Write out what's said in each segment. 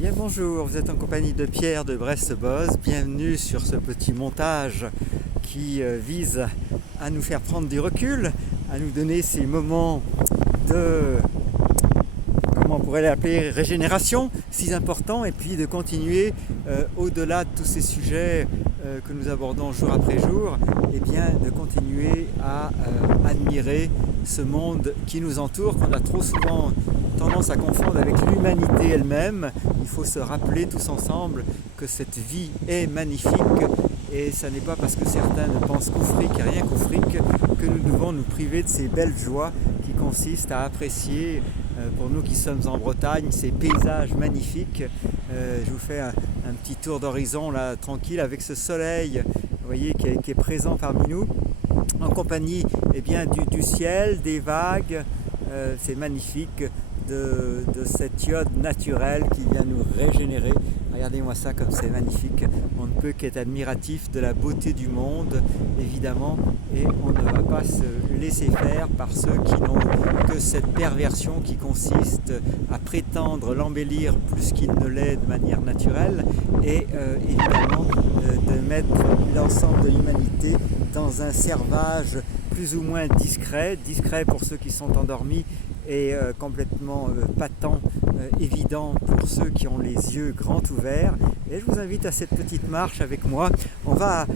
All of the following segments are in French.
Bien bonjour, vous êtes en compagnie de Pierre de Brest-Boz. Bienvenue sur ce petit montage qui vise à nous faire prendre du recul, à nous donner ces moments de, comment on pourrait l'appeler, régénération, si importants, et puis de continuer au-delà de tous ces sujets que nous abordons jour après jour, et bien de continuer à admirer ce monde qui nous entoure, qu'on a trop souvent tendance à confondre avec l'humanité elle-même. Il faut se rappeler tous ensemble que cette vie est magnifique, et ça n'est pas parce que certains ne pensent qu'au fric et rien qu'au fric que nous devons nous priver de ces belles joies qui consistent à apprécier, pour nous qui sommes en Bretagne, ces paysages magnifiques. Je vous fais un petit tour d'horizon là, tranquille, avec ce soleil, vous voyez, qui est présent parmi nous, en compagnie du ciel, des vagues. C'est magnifique, de cette iode naturelle qui vient nous régénérer. Regardez-moi ça, comme c'est magnifique. On ne peut qu'être admiratif de la beauté du monde, évidemment, et on ne va pas se laisser faire par ceux qui n'ont que cette perversion qui consiste à prétendre l'embellir plus qu'il ne l'est de manière naturelle, et évidemment de mettre l'ensemble de l'humanité dans un servage plus ou moins discret pour ceux qui sont endormis, et complètement patent, évident pour ceux qui ont les yeux grands ouverts. Et je vous invite à cette petite marche avec moi. On va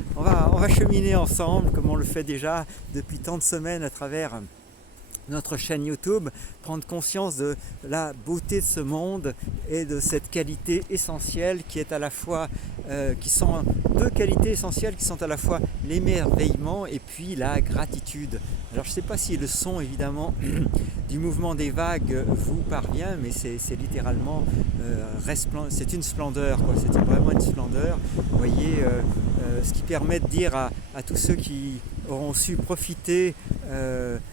cheminer ensemble, comme on le fait déjà depuis tant de semaines à travers notre chaîne YouTube, prendre conscience de la beauté de ce monde et de cette qualité essentielle qui est à la fois, qui sont deux qualités essentielles qui sont à la fois l'émerveillement et puis la gratitude. Alors je ne sais pas si le son évidemment du mouvement des vagues vous parvient, mais c'est littéralement c'est une splendeur, quoi. C'est vraiment une splendeur. Vous voyez, ce qui permet de dire à tous ceux qui auront su profiter,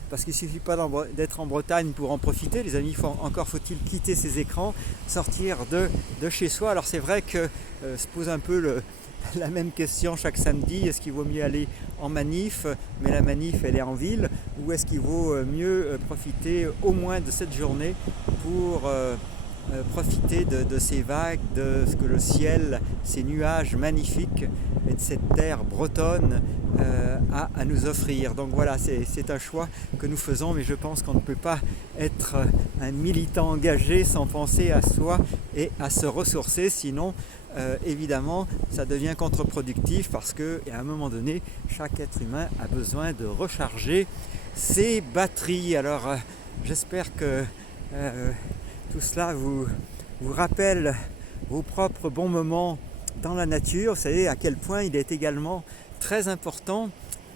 parce qu'il ne suffit pas d'être en Bretagne pour en profiter, les amis, encore faut-il quitter ces écrans, sortir de chez soi. Alors c'est vrai que se pose un peu la même question chaque samedi: est-ce qu'il vaut mieux aller en manif, mais la manif elle est en ville, ou est-ce qu'il vaut mieux profiter au moins de cette journée pour profiter de ces vagues, de ce que le ciel, ces nuages magnifiques et de cette terre bretonne a à nous offrir. Donc voilà, c'est un choix que nous faisons, mais je pense qu'on ne peut pas être un militant engagé sans penser à soi et à se ressourcer, sinon évidemment ça devient contre-productif, parce qu'à un moment donné chaque être humain a besoin de recharger ses batteries. Alors j'espère que tout cela vous rappelle vos propres bons moments dans la nature. Vous savez à quel point il est également très important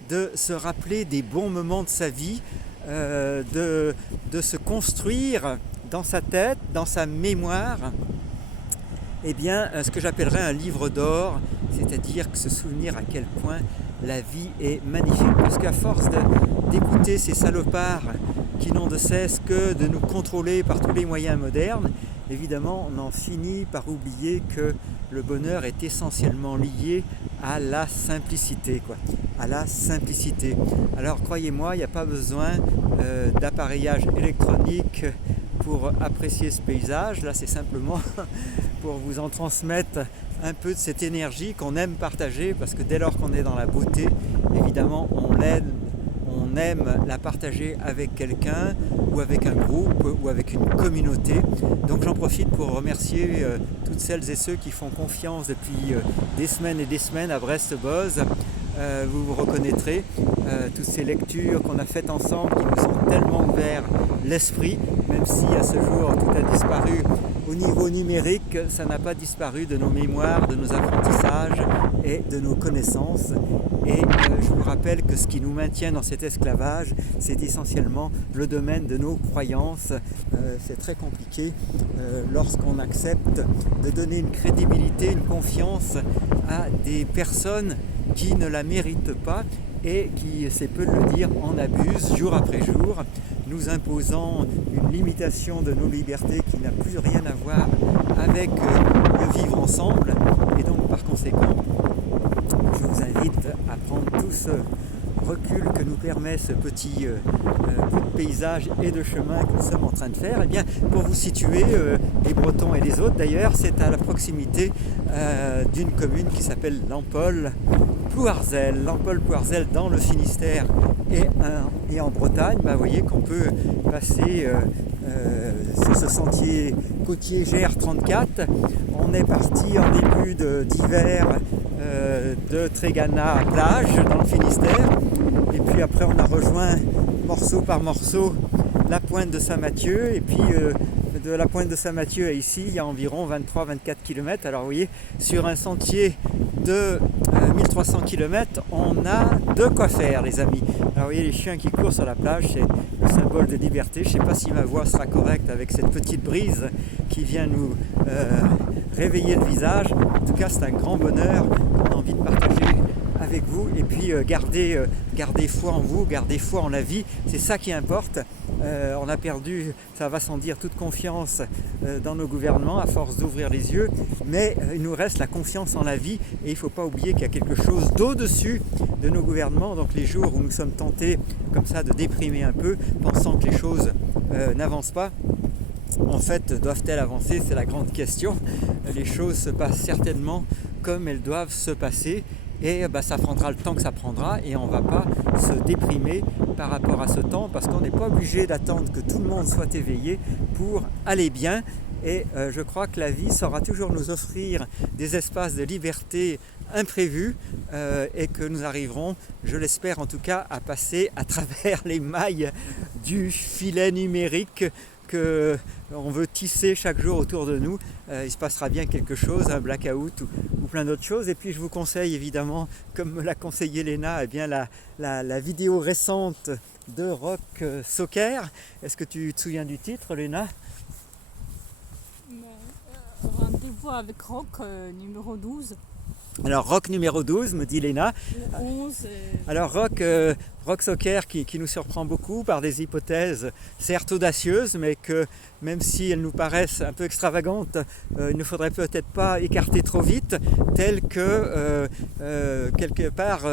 de se rappeler des bons moments de sa vie, de se construire dans sa tête, dans sa mémoire, ce que j'appellerais un livre d'or, c'est-à-dire que se souvenir à quel point la vie est magnifique, parce qu'à force d'écouter ces salopards qui n'ont de cesse que de nous contrôler par tous les moyens modernes, évidemment on en finit par oublier que le bonheur est essentiellement lié à la simplicité, à la simplicité. Alors croyez-moi, il n'y a pas besoin d'appareillage électronique pour apprécier ce paysage. Là c'est simplement pour vous en transmettre un peu de cette énergie qu'on aime partager, parce que dès lors qu'on est dans la beauté, évidemment on aime la partager avec quelqu'un, ou avec un groupe, ou avec une communauté. Donc j'en profite pour remercier toutes celles et ceux qui font confiance depuis des semaines et des semaines à Brest-Boz. Vous vous reconnaîtrez, toutes ces lectures qu'on a faites ensemble qui nous ont tellement ouvert l'esprit, même si à ce jour tout a disparu au niveau numérique, ça n'a pas disparu de nos mémoires, de nos apprentissages et de nos connaissances. Et je vous rappelle que ce qui nous maintient dans cet esclavage, c'est essentiellement le domaine de nos croyances. C'est très compliqué lorsqu'on accepte de donner une crédibilité, une confiance à des personnes qui ne la méritent pas et qui, c'est peu de le dire, en abusent jour après jour, nous imposant une limitation de nos libertés qui n'a plus rien à voir avec le vivre ensemble. Et donc par conséquent, je vous invite à prendre tout ce recul que nous permet ce petit bout de paysage et de chemin que nous sommes en train de faire. Et bien, pour vous situer, les Bretons et les autres d'ailleurs, c'est à la proximité d'une commune qui s'appelle Lampol-Plouarzel. Lampol-Plouarzel dans le Finistère et en Bretagne. Vous voyez qu'on peut passer sur ce sentier côtier GR34. On est parti en début d'hiver de Trégana à plage dans le Finistère, et puis après on a rejoint morceau par morceau la pointe de Saint-Mathieu, et puis de la pointe de Saint-Mathieu à ici il y a environ 23-24 km. Alors vous voyez, sur un sentier de 1300 km, on a de quoi faire les amis. Alors vous voyez les chiens qui courent sur la plage, c'est le symbole de liberté. Je ne sais pas si ma voix sera correcte avec cette petite brise qui vient nous réveiller le visage. En tout cas c'est un grand bonheur qu'on a envie de partager avec vous, et puis gardez foi en vous, gardez foi en la vie, c'est ça qui importe. On a perdu, ça va sans dire, toute confiance dans nos gouvernements à force d'ouvrir les yeux, mais il nous reste la confiance en la vie, et il ne faut pas oublier qu'il y a quelque chose d'au-dessus de nos gouvernements. Donc les jours où nous sommes tentés comme ça de déprimer un peu, pensant que les choses n'avancent pas, en fait, doivent-elles avancer? C'est la grande question. Les choses se passent certainement comme elles doivent se passer, et ça prendra le temps que ça prendra, et on ne va pas se déprimer par rapport à ce temps, parce qu'on n'est pas obligé d'attendre que tout le monde soit éveillé pour aller bien. Et je crois que la vie saura toujours nous offrir des espaces de liberté imprévus, et que nous arriverons, je l'espère en tout cas, à passer à travers les mailles du filet numérique que on veut tisser chaque jour autour de nous. Il se passera bien quelque chose, un blackout ou plein d'autres choses. Et puis je vous conseille évidemment, comme me l'a conseillé Léna, eh bien la vidéo récente de Rock Soccer. Est-ce que tu te souviens du titre, Léna? Rendez-vous avec Rock numéro 12. Alors Rock numéro 12, me dit Léna. Le 11. Alors Rock Soccer qui nous surprend beaucoup par des hypothèses certes audacieuses, mais que même si elles nous paraissent un peu extravagantes, il ne faudrait peut-être pas écarter trop vite, tel que quelque part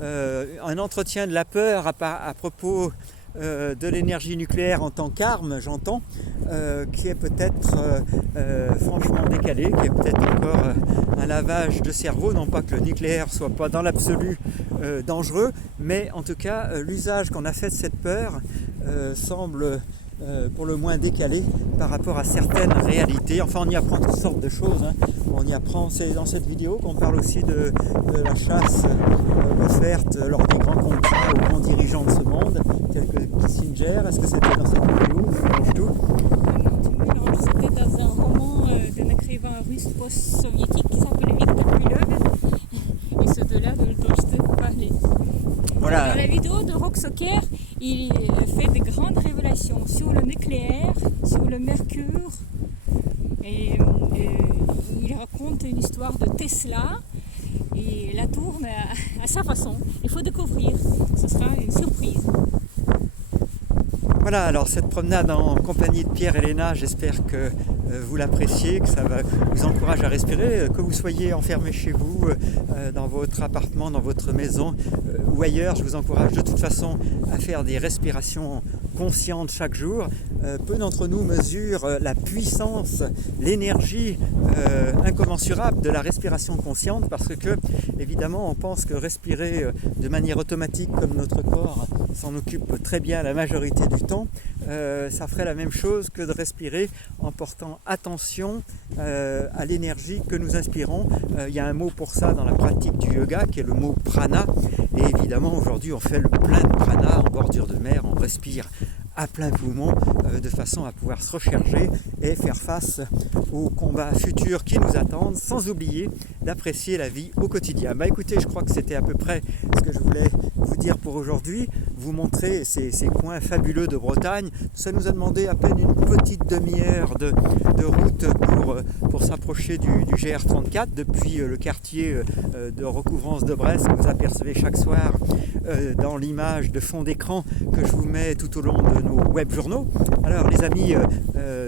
un entretien de la peur à propos de l'énergie nucléaire en tant qu'arme, j'entends, qui est peut-être franchement décalé, qui est peut-être encore un lavage de cerveau. Non pas que le nucléaire soit pas dans l'absolu dangereux, mais en tout cas l'usage qu'on a fait de cette peur semble pour le moins décalé par rapport à certaines réalités. Enfin, on y apprend toutes sortes de choses, hein. On y apprend, c'est dans cette vidéo qu'on parle aussi de la chasse offerte lors des grands contrats aux grands dirigeants de ce monde, tels que Kissinger. Est-ce que c'était dans cette vidéo? Je mélange tout. Non, c'était dans un roman d'un écrivain russe post-soviétique qui s'appelait Victor Pilov, et c'est de là dont je te parlais. Voilà. Dans la vidéo de Rock Soccer, il fait de grandes révélations sur le nucléaire, sur le mercure, et il raconte une histoire de Tesla et la tourne à sa façon. Il faut découvrir, ce sera une surprise. Voilà, alors cette promenade en compagnie de Pierre et Léna, j'espère que vous l'appréciez, que ça vous encourage à respirer, que vous soyez enfermé chez vous, dans votre appartement, dans votre maison ou ailleurs. Je vous encourage de toute façon à faire des respirations conscientes chaque jour. Peu d'entre nous mesurent la puissance, l'énergie incommensurable de la respiration consciente, parce que évidemment on pense que respirer de manière automatique comme notre corps s'en occupe très bien la majorité du temps, ça ferait la même chose que de respirer en portant attention à l'énergie que nous inspirons. Il y a un mot pour ça dans la pratique du yoga qui est le mot prana, et évidemment aujourd'hui on fait le plein de prana en bordure de mer, on respire à plein poumon de façon à pouvoir se recharger et faire face aux combats futurs qui nous attendent, sans oublier d'apprécier la vie au quotidien. Écoutez, je crois que c'était à peu près ce que je voulais vous dire pour aujourd'hui, vous montrer ces coins fabuleux de Bretagne. Ça nous a demandé à peine une petite demi-heure de route pour s'approcher du GR34 depuis le quartier de recouvrance de Brest que vous apercevez chaque soir dans l'image de fond d'écran que je vous mets tout au long de nos web journaux. Alors les amis,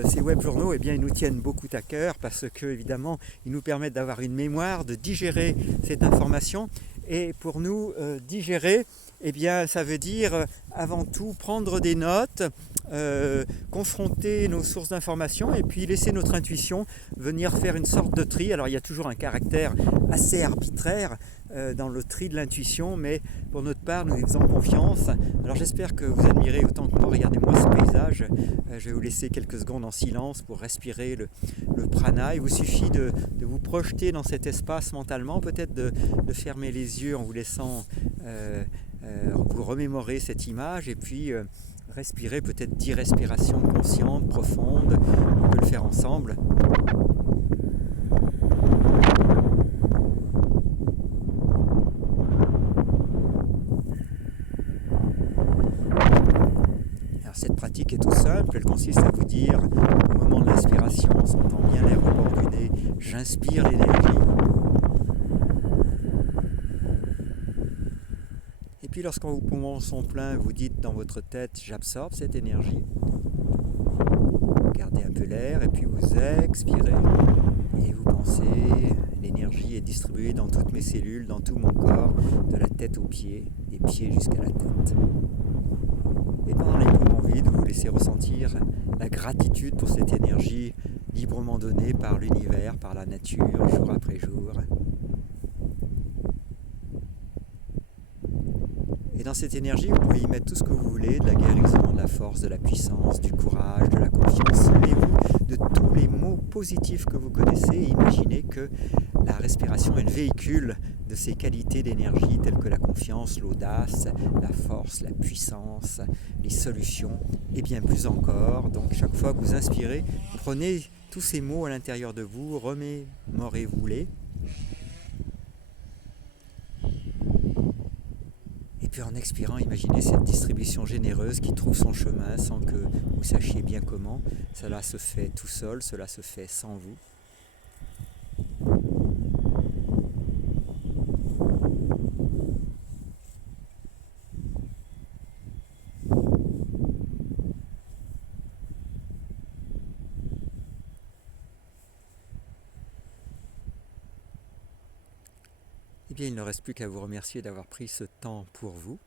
ces web journaux, eh bien, ils nous tiennent beaucoup à cœur parce que évidemment ils nous permettent d'avoir une mémoire, de digérer cette information, et pour nous digérer, eh bien, ça veut dire avant tout prendre des notes, confronter nos sources d'informations et puis laisser notre intuition venir faire une sorte de tri. Alors il y a toujours un caractère assez arbitraire dans le tri de l'intuition, mais pour notre part, nous y faisons confiance. Alors j'espère que vous admirez autant que moi. Regardez-moi ce paysage. Je vais vous laisser quelques secondes en silence pour respirer le prana. Il vous suffit de vous projeter dans cet espace mentalement, peut-être de fermer les yeux en vous laissant vous remémorer cette image et puis respirer peut-être 10 respirations conscientes, profondes. On peut le faire ensemble. Alors cette pratique est tout simple, elle consiste à vous dire au moment de l'inspiration, en sentant bien l'air au bord du nez, j'inspire l'énergie. Et puis lorsque vos poumons sont pleins, vous dites dans votre tête, j'absorbe cette énergie. Gardez un peu l'air et puis vous expirez. Et vous pensez, l'énergie est distribuée dans toutes mes cellules, dans tout mon corps, de la tête aux pieds, des pieds jusqu'à la tête. Et pendant les poumons vides, vous laissez ressentir la gratitude pour cette énergie librement donnée par l'univers, par la nature, jour après jour. Et dans cette énergie, vous pouvez y mettre tout ce que vous voulez, de la guérison, de la force, de la puissance, du courage, de la confiance. Souvenez-vous de tous les mots positifs que vous connaissez et imaginez que la respiration est le véhicule de ces qualités d'énergie telles que la confiance, l'audace, la force, la puissance, les solutions et bien plus encore. Donc chaque fois que vous inspirez, prenez tous ces mots à l'intérieur de vous, remémorez-vous-les. Et puis en expirant, imaginez cette distribution généreuse qui trouve son chemin sans que vous sachiez bien comment. Cela se fait tout seul, cela se fait sans vous. Eh bien, il ne reste plus qu'à vous remercier d'avoir pris ce temps pour vous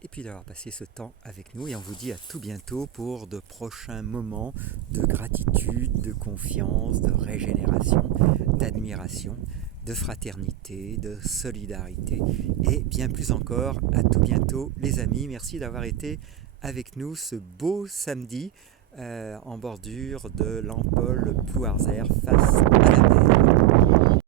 et puis d'avoir passé ce temps avec nous. Et on vous dit à tout bientôt pour de prochains moments de gratitude, de confiance, de régénération, d'admiration, de fraternité, de solidarité et bien plus encore. À tout bientôt les amis. Merci d'avoir été avec nous ce beau samedi en bordure de l'Ampol Plouarzer face à la mer.